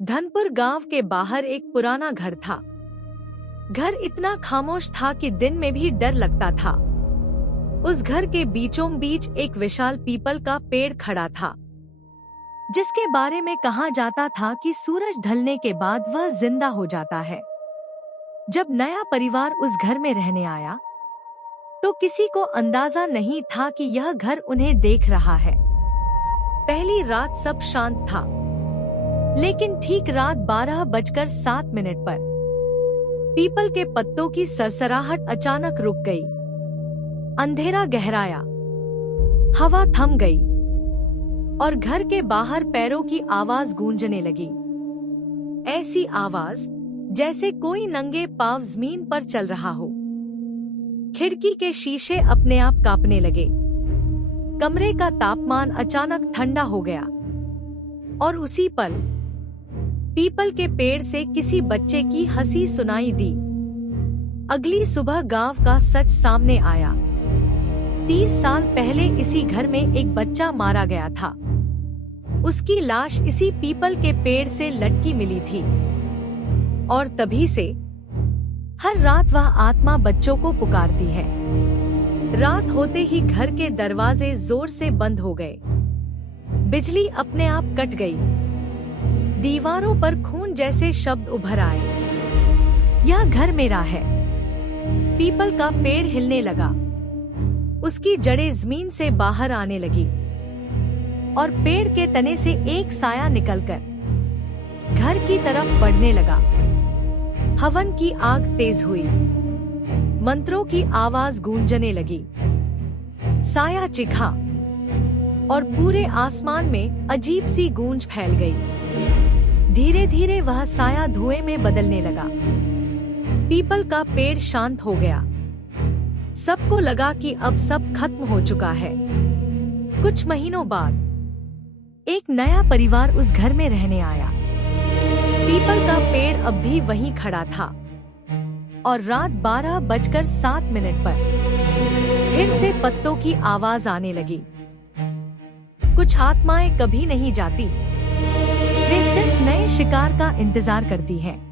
धनपुर गांव के बाहर एक पुराना घर था। घर इतना खामोश था कि दिन में भी डर लगता था। उस घर के बीचों बीच एक विशाल पीपल का पेड़ खड़ा था, जिसके बारे में कहा जाता था कि सूरज ढलने के बाद वह जिंदा हो जाता है। जब नया परिवार उस घर में रहने आया, तो किसी को अंदाजा नहीं था कि यह घर उन्हें देख रहा है। पहली रात सब शांत था, लेकिन ठीक रात 12:07 पर पीपल के पत्तों की सरसराहट अचानक रुक गई। अंधेरा गहराया, हवा थम गई और घर के बाहर पैरों की आवाज गूंजने लगी। ऐसी आवाज जैसे कोई नंगे पांव जमीन पर चल रहा हो। खिड़की के शीशे अपने आप कांपने लगे। कमरे का तापमान अचानक ठंडा हो गया और उसी पल पीपल के पेड़ से किसी बच्चे की हंसी सुनाई दी। अगली सुबह गांव का सच सामने आया। 30 साल पहले इसी घर में एक बच्चा मारा गया था। उसकी लाश इसी पीपल के पेड़ से लटकी मिली थी और तभी से हर रात वह आत्मा बच्चों को पुकारती है। रात होते ही घर के दरवाजे जोर से बंद हो गए। बिजली अपने आप कट गई। दीवारों पर खून जैसे शब्द उभर आए। यह घर मेरा है। पीपल का पेड़ हिलने लगा। उसकी जड़ें जमीन से बाहर आने लगी और पेड़ के तने से एक साया निकलकर घर की तरफ बढ़ने लगा। हवन की आग तेज हुई। मंत्रों की आवाज गूंजने लगी। साया चिखा और पूरे आसमान में अजीब सी गूंज फैल गई। धीरे धीरे वह साया धुएं में बदलने लगा। पीपल का पेड़ शांत हो गया। सबको लगा कि अब सब खत्म हो चुका है। कुछ महीनों बाद एक नया परिवार उस घर में रहने आया। पीपल का पेड़ अब भी वहीं खड़ा था और रात 12:07 पर फिर से पत्तों की आवाज आने लगी। कुछ आत्माएं कभी नहीं जाती, वे सिर्फ नए शिकार का इंतजार करती हैं।